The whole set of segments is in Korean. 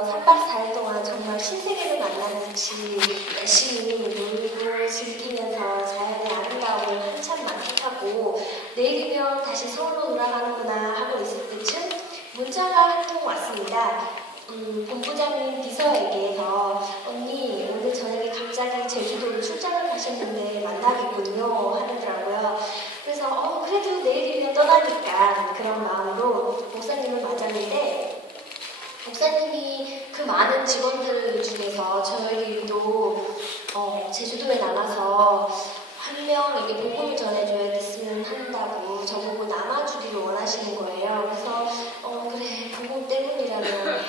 3박 4일 동안 정말 신세계를 만나듯이 열심히 놀고 즐기면서 자연의 아름다움을 한참 만끽하고 내일이면 다시 서울로 돌아가는구나 하고 있을 때쯤 문자가 한 통 왔습니다. 본부장님 비서에게서 언니 오늘 저녁에 갑자기 제주도로 출장을 가셨는데 만나겠군요 하더라고요. 그래서 그래도 내일이면 떠나니까 그런 마음으로 목사님을 맞았는데 목사님이 그 많은 직원들 중에서 저에게도 제주도에 남아서 한 명에게 복음을 전해줘야 됐으면 한다고 저보고 남아주기를 원하시는 거예요. 그래서 그래 복음 때문이라면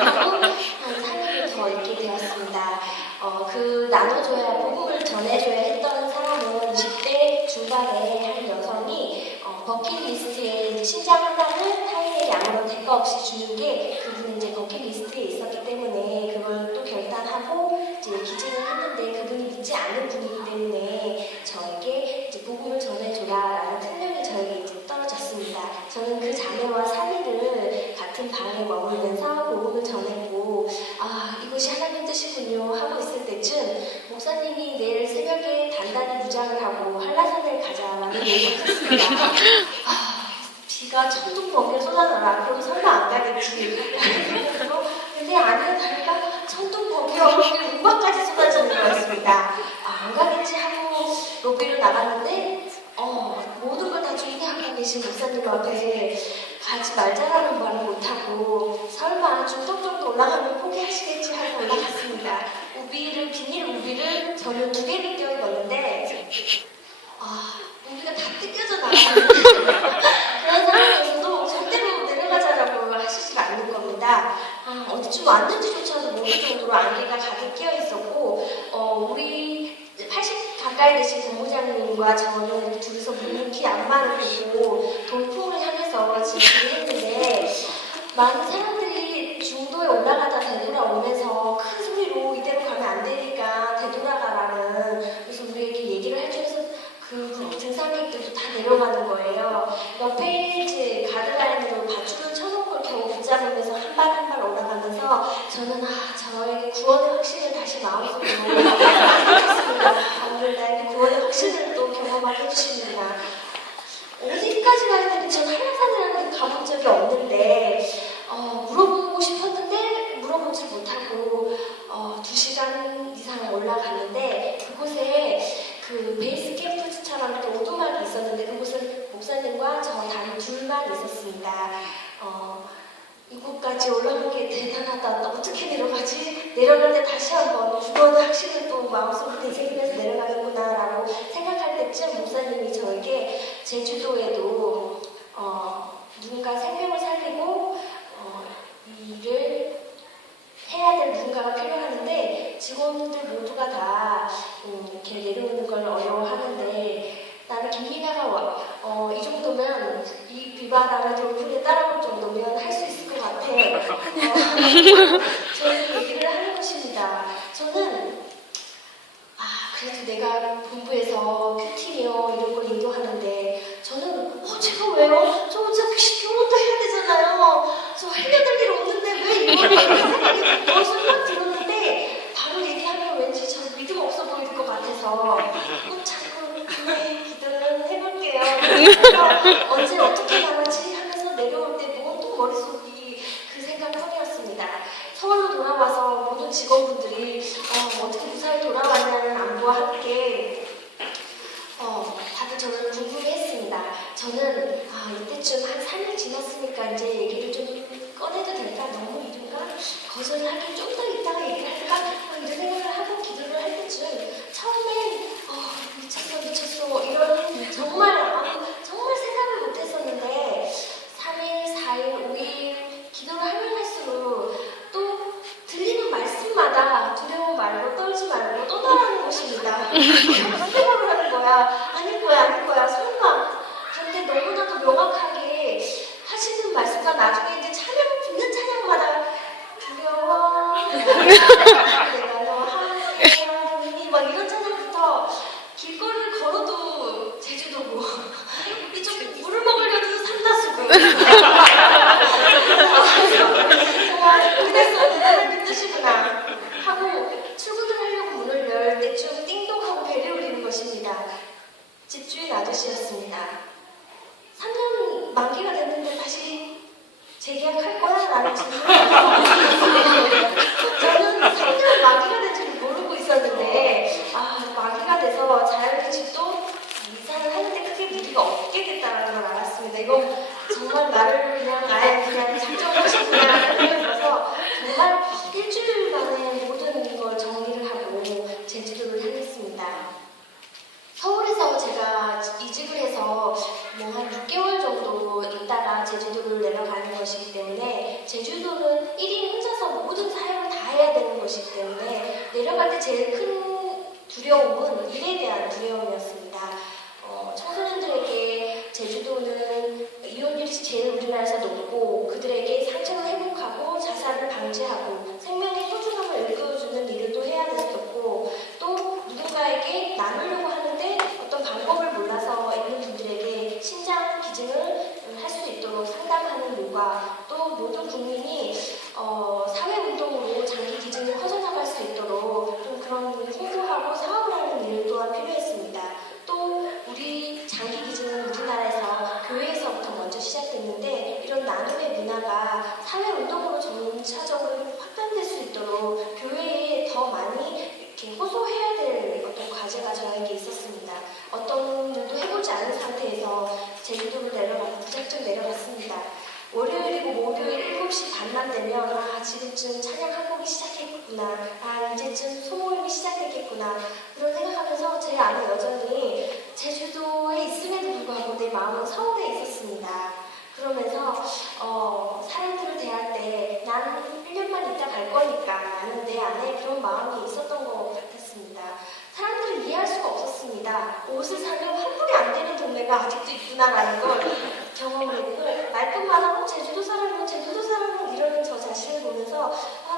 하고 한 3일을 더 있게 되었습니다. 그 나눠줘야 복음을 전해줘야 했던 사람은 20대 중반의 한 여성이 버킷리스트에 신장 하나를 타인에게 아무런 대가 없이 주는 게 그분은 이제 버킷리스트에 있었기 때문에 그걸 또 결단하고 이제 기증을 했는데 그분이 믿지 않는 분이기 때문에 저에게 이제 복음을 전해줘라라는 특명이 저에게 이제 떨어졌습니다. 저는 그 자매와 3일을 같은 방에 머물면서 복음을 전했고 이것이 하나님 뜻이군요 하고 있을 때쯤 목사님이 내일 새벽에 단단히 무장을 하고 한라산을 가자라는 얘기를 했습니다. 비가 천둥번개 쏟아져라. 그럼 설마 안 가겠지. 근데 아니나 다를까 천둥번개와 함께 우박까지 쏟아지는 거였습니다. 안 가겠지 하고 로비로 나갔는데 모든 걸 다 준비하고 계신 목사님 앞에 가지 말자라는 말을 못하고 설마 중턱 정도 올라가면 포기하시겠지 하고 올라갔습니다. 비닐 우비를 저는 2개를 껴 입었는데 우비가 다 뜯겨져 나가는 그런 상황에서도 절대로 내려가자라고 하시지가 않는 겁니다. 어디쯤 왔는지조차도 모를 정도로 안개가 가득 끼어 있었고 우리 80 가까이 되신 본부장님과 저는 둘이서 묵묵히 앞만을 보고 돌풍을 향해서 지키를 했는데 많은 사람들이 중도에 올라가다 되돌아오면서 큰 소리로 이대로 가면 안 되니까 되돌아가라는 그래서 우리에게 얘기를 해주면서 그 등산객들도 다 내려가는 거예요. 옆에 이제 가드라인으로 밧줄을 쳐놓은 걸 겨우 붙잡으면서 한 발 한 발 올라가면서 저는 저에게 구원의 확신을 다시 마음속으로 생겼습니다. 오늘 나에게 구원의 확신을 또 경험하게 해주십니다. 어디까지 가야 되는지 전 한라산이라는 데 가본 적이 없는데 물어보고 싶었는데 물어보지 못하고 2시간 이상 올라갔는데 그곳에 그 베이스 캠프처럼 또 오두막이 있었는데 그곳은 목사님과 저 단 둘만 있었습니다. 이곳까지 올라간 게 대단하다. 어떻게 내려가지? 내려갈 때 다시 한번 구원의 확신을 또 마음속으로 되새기면서 내려가는구나 라고 생각할 때쯤 목사님이 저에게 제주도에도 누군가 생명을 살리고 일을 해야 될 누군가가 필요하는데 직원들 모두가 다 이렇게 내려오는 걸 어려워하는데 나는 김미나가 이 정도면 이 비바람의 돌풍에 따라올 정도면 할 수 있을 것 같아. 저는 얘기를 하는 것입니다. 저는 그래도 내가 본부에서 큐티며 이런 걸 인도하는데 저는 제가 왜요? 저 어차피 결혼도 해야 되잖아요. 저 할려들 일 없는데 왜 이걸 생각이 더 순간 들었는데 바로 얘기하면 왠지 저 믿음 없어 보일 것 같아서 자꾸 기도는 해볼게요. 언제 어떻게 나갈지 하면서 내려올 때 모든 머릿속이 그 생각뿐이었습니다. 서울로 돌아와서 모든 직원분들이 어떻게 무사히 돌아왔냐는 안부와 함께 다들 저를 궁금해했습니다. 저는 이때쯤 한 3일 지났으니까 이제 얘기를 좀 꺼내도 될까? 너무 이른가? 거절하기 좀 더 있다가 얘기를 할까? 이런 생각을 하고 기도를 할 때쯤 처음엔 미쳤어 이런 정말 생각을 못했었는데 3일, 4일, 5일 기도를 하면 할수록 또 들리는 말씀마다 두려워 말고 떨지 말고 떠나라는 것입니다. 생각을 하는 거야. 아닐 거야. 설마. 그런데 너무나도 명확하게 하시는 말씀과 나중에 이제 찬양 붙는 찬양마다 두려워. 내가 너 하나님이 막 이런 찬양부터 길거리를 걸어도 제주도고 이쪽 물을 먹으려도 삼다수고 정말 라는 질문을 저는 성녀 마귀가 된 줄 모르고 있었는데 마귀가 돼서 자연의식도 이사를 하는데 크게 무리가 없게 됐다는 걸 알았습니다. 이건 정말 나를 그냥 아예 그냥 작정하시구나 생각이 들어서 정말 일주일 만에 모든 걸 정리를 하고 제주도를 향했습니다. 서울에서 제가 이직을 해서 뭐 한 6개월 정도 있다가 제주도를 내려가는 것이기 때문에 제주도는 1인 혼자서 모든 사역을 다 해야 되는 것이기 때문에 내려갈 때 제일 큰 두려움은 일에 대한 두려움이었습니다. 청소년들에게 제주도는 이혼율이 제일 우리나라에서 높고 그들에게 상처를 회복하고 자살을 방지하고 생명의 소중함을 일깨워주는 일을 또 해야 됐었고 또 누군가에게 나누려고 하는데 어떤 방법을 몰라서 있는 분들에게 신장 기증을 할 수 있도록 상담하는 일과 또 모든 국민이 사회운동으로 장기 기증을 퍼져나갈 수 있도록 좀 그런 홍보하고 사업을 하는 일 또한 필요했습니다. 또 우리 장기 기증은 우리나라에서 교회에서부터 먼저 시작됐는데 이런 나눔의 문화가 사회운동으로 점차적으로 확산될 수 있도록 교회에 더 많이 이렇게 호소해야 될 어떤 과제가 저에게 있었습니다. 어떤 일도 해보지 않은 상태에서 제주도를 무작정 내려갔습니다. 월요일이고 목요일 7시 반만 되면 지금쯤 찬양 한곡이 시작했구나, 이제쯤 소모임이 시작했겠구나 그런 생각하면서 제 안에 여전히 제주도에 있음에도 불구하고 내 마음은 서울에 있었습니다. 그러면서 사람들을 대할 때 나는 1년만 있다 갈 거니까 나는 내 안에 그런 마음이 있었던 것 같았습니다. 사람들을 이해할 수가 없었습니다. 옷을 사면 환불이 안 되는 동네가 아직도 있구나라는 걸 경험을 했고 말끝만 하고 제주도 사람은 이러는 저 자신을 보면서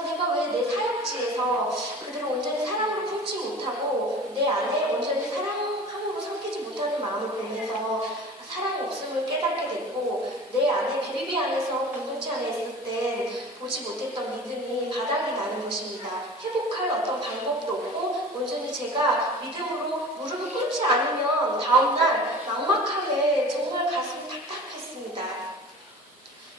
내가 왜 내 사역지에서 그들을 온전히 사랑으로 품지 못하고 내 안에 온전히 사랑함으로 삼키지 못하는 마음을 보면서 사랑이 없음을 깨닫게 됐고 내 안에 비비비 안에서 공동체 안에 있을 때 보지 못했던 믿음이 바닥이 나는 것입니다. 회복할 어떤 방법도 없고 온전히 제가 믿음으로 무릎을 꿇지 않으면 다음날 막막함에 정말 가슴이 답답했습니다.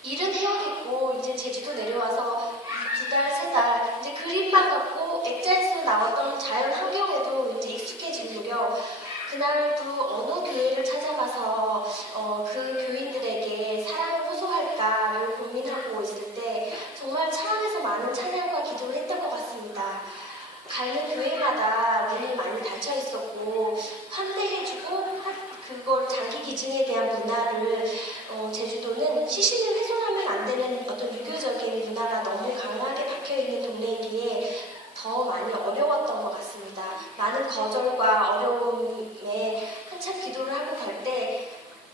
일은 해야겠고 이제 제주도 내려와서 2달, 3달 이제 그림만 갖고 액자에서 나왔던 자연 환경에도 이제 익숙해질 무렵 그날도 어느 교회를 찾아가서 그 교인들에게 사랑을 호소할까를 고민하고 있을 때 정말 차 안에서 많은 찬양과 기도를 했던 것 같습니다. 가는 교회마다 문이 많이 닫혀 있었고 환대해주고 그걸 자기 기증에 대한 문화를 제주도는 시신을 훼손하면 안 되는 어떤 유교적인 문화가 너무 강하게 박혀있는 동네이기에 더 많이 어려웠던 것 같습니다. 많은 거절과 어려움에 한참 기도를 하고 갈 때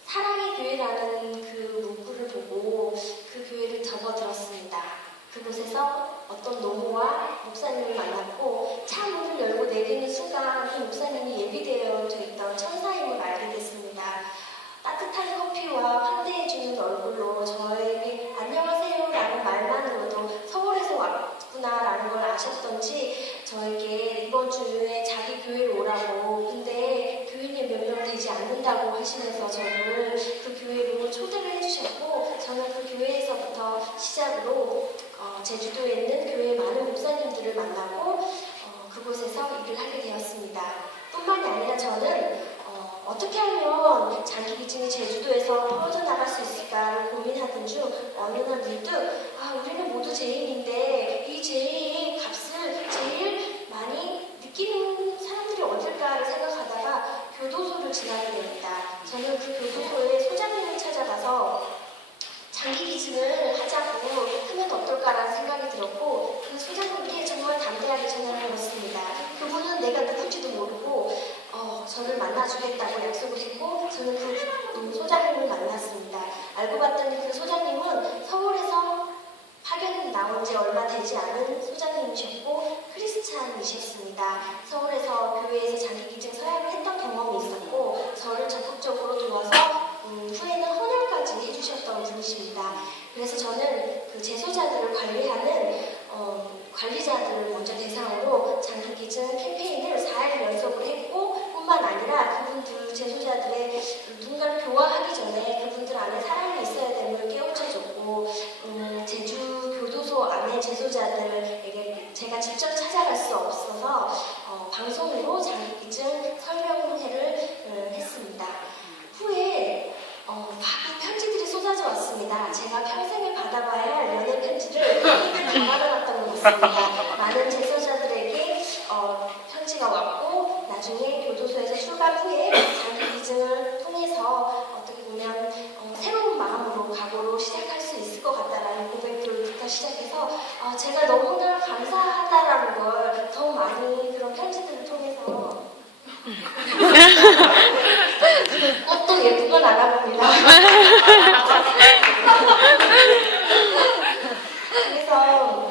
사랑의 교회라는 그 문구를 보고 그 교회를 접어들었습니다. 그곳에서 어떤 노모와 목사님을 만났고 차 문을 열고 내리는 순간 그 목사님이 예비되어 있던 천사임을 알게 됐습니다. 따뜻한 커피와 환대해주는 얼굴로 저에게 안녕하세요 라는 말만으로도 서울에서 왔구나라는 걸 아셨던지 저에게 이번 주에 자기 교회로 오라고 근데 교인이 몇 명 되지 않는다고 하시면서 저를 그 교회로 초대를 해주셨고 저는 그 교회에서부터 시작으로 제주도에 있는 교회 많은 목사님들을 만나고 그곳에서 일을 하게 되었습니다. 뿐만이 아니라 저는 어떻게 하면 장기 기증이 제주도에서 퍼져나갈 수 있을까를 고민하던 중 어느 날 문득 우리는 모두 죄인인데 이 죄의 값을 제일 많이 느끼는 사람들이 어딜까를 생각하다가 교도소를 지나게 됩니다. 저는 그 교도소의 소장님을 찾아가서 장기 기증을 하자고 하면 어떨까라는 생각이 들었고 그 소장님께 정말 담대하게 전화를 걸었습니다. 그분은 내가 누군지도 모르고 저를 만나주겠다고 약속을 했고 저는 그 소장님을 만났습니다. 알고 봤더니 그 소장님은 서울에서 파견 나온 지 얼마 되지 않은 소장님이셨고 크리스찬이셨습니다. 서울에서 교회에서 장기 기증 서약을 했던 경험이 있었고 저를 적극적으로 도와서 후에는 헌혈까지 해주셨던 분이십니다. 그래서 저는 그 제소자들을 관리하는 관리자들을 먼저 대상으로 장기 기증 캠페인을 4일 연속을 했고 뿐만 아니라 그분들 제소자들의 누군가를 교화하기 전에 그분들 안에 사랑이 있어야 됨을 깨우쳐줬고 제주 교도자들에게 제가 직접 찾아갈 수 없어서 방송으로 장기기증 설명회를 했습니다. 후에 막 편지들이 쏟아져 왔습니다. 제가 평생에 받아봐야 할 연애 편지를 다 받아갔던 것 같습니다. 많은 제소자들에게 편지가 왔고 나중에 교도소에서 출발 후에 장기기증을 통해서 어떻게 보면 새로운 마음으로 각오로 시작할 수 있을 것 같다라는 고백들부터 시작해서 제가 너무나 감사하다라는 걸 더 많이 그런 편지들을 통해서 꽃도 예쁜 건 알아봅니다. 그래서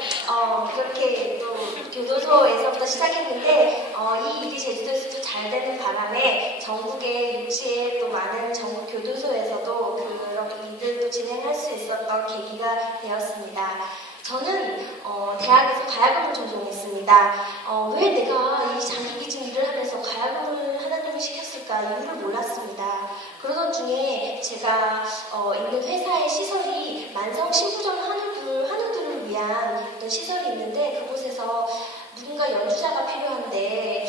그렇게 또 교도소에서부터 시작했는데 이 일이 제주도에서도 잘 되는 바람에 전국의 유치에 또 많은 전국 교도소에서도 그런 일들도 진행할 수 있었던 계기가 되었습니다. 저는 대학에서 가야금을 전공했습니다. 왜 내가 이 장기기증 일을 하면서 가야금을 하나님이 시켰을까 이유를 몰랐습니다. 그러던 중에 제가 있는 회사의 시설이 만성 신부전 한우들을 위한 어떤 시설이 있는데 그곳에서 누군가 연주자가 필요한데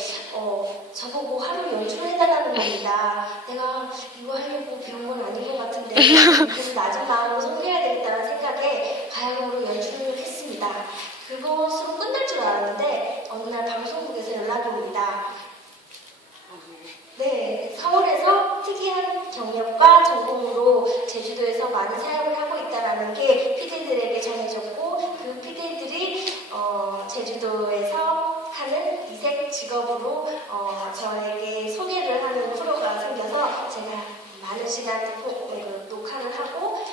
저보고 하루 연주를 해달라는 겁니다. 내가 이거 하려고 배운 건 아닌 것 같은데 그래서 낮은 마음으로 섬겨야 되겠다는 생각에 가야금으로 연주를 했습니다. 그것으로 끝날 줄 알았는데 어느 날 방송국에서 연락이 옵니다. 네, 서울에서 특이한 경력과 전공으로 제주도에서 많은 사역을 하고 있다는 게 PD들에게 전해졌고 그 PD들이 제주도에서 하는 이색 직업으로 저에게 소개를 하는 프로가 생겨서 제가 많은 시간 녹화를 하고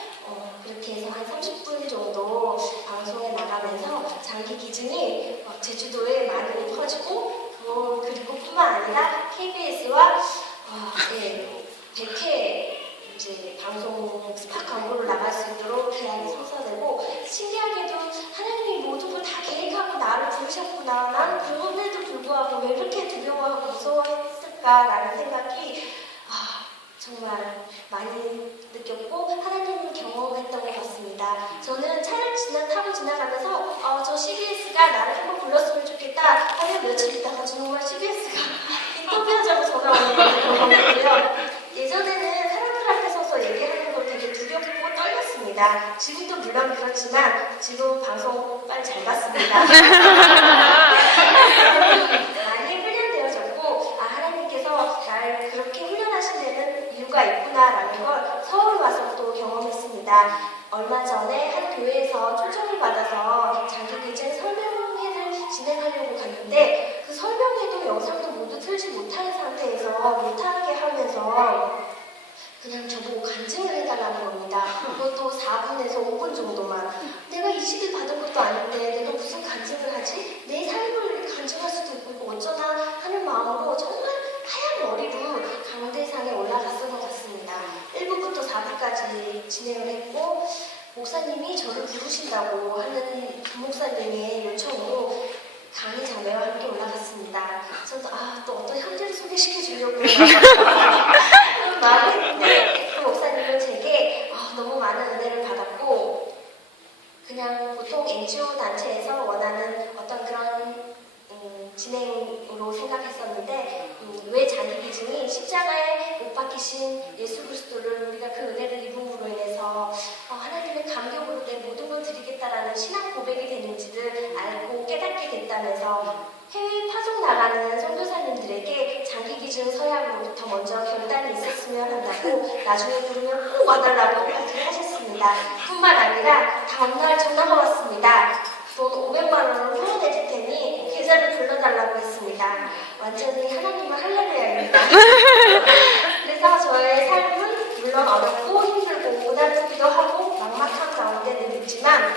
그렇게 해서 한 30분 정도 방송에 나가면서 장기기증이 제주도에 많이 퍼지고 그리고 뿐만 아니라 KBS와 100회 이제 방송 스팟 광고를 나갈 수 있도록 계약이 성사되고 신기하게도 하나님이 모든 걸 다 계획하고 나를 부르셨구나. 나는 그럼에도 불구하고 왜 이렇게 두려워하고 무서워했을까라는 생각이 정말 많이 느꼈고 하나님을 경험했던 것 같습니다. 저는 차를 타고 지나가면서 저 CBS가 나를 한번 불렀으면 좋겠다 하면 며칠 있다가 정말 CBS가 인터뷰하자고 전화 오는 걸 경험했고요. 예전에는 사람들 앞에 서서 얘기하는 걸 되게 두렵고 떨렸습니다. 지금도 물론 그렇지만 지금 방송 빨리 잘 봤습니다. 많이 훈련되어졌고 하나님께서 나를 그렇게 훈련하신 데는 이유가 있구나라는 걸 서울 와서 또 경험했습니다. 얼마 전에 한 교회에서 초청을 받아서 장기기증 설명회를 진행하려고 갔는데 그 설명회도 영상도 모두 틀지 못하는 상태에서 못하게 하면서 그냥 저보고 간증을 해달라는 겁니다. 그것도 4분에서 5분 정도만. 내가 20일 받은 것도 아닌데 내가 무슨 간증을 하지? 내 삶을 간증할 수도 있고 어쩌나 하는 마음으로 정말 하얀 머리로 강대상에 올라갔을 것 같습니다. 1부부터 4부까지 진행을 했고 목사님이 저를 부르신다고 하는 부목사님의 요청으로 강의 자매와 함께 올라갔습니다. 저도 또 어떤 형제를 소개시켜 주려고 말을 했는데 그 목사님은 제게 너무 많은 은혜를 받았고 그냥 보통 NGO 단체에서 원하는 어떤 그런 진행으로 생각했었는데 왜 장기기증이 십자가에 못 박히신 예수 그리스도를 우리가 그 은혜를 입음으로 인해서 하나님의 감격으로 내 모든 걸 드리겠다라는 신앙 고백이 되는지를 알고 깨닫게 됐다면서 해외 파송 나가는 선교사님들에게 장기기증 서약으로부터 먼저 결단이 있었으면 한다고 나중에 부르면 꼭 와달라고 부탁을 하셨습니다. 뿐만 아니라 다음날 전화가 왔습니다. 돈 500만 원을 후원해줄 테니 계좌를 불러달라고 했습니다. 완전히 하나님은 할렐루야입니다. 그래서 저의 삶은 물론 어렵고 힘들고 고달프기도 하고 막막한 가운데는 있지만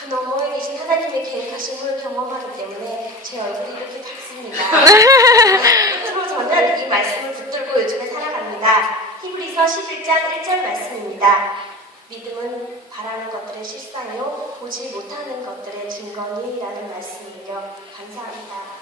그 너머에 계신 하나님의 계획하심을 경험하기 때문에 제 얼굴이 이렇게 밝습니다. 끝으로 저는 이 말씀을 붙들고 요즘에 살아갑니다. 히브리서 11장 1절 말씀입니다. 믿음은 바라는 것들의 실상이요 보지 못하는 것들의 증거니라는 말씀이요. 감사합니다.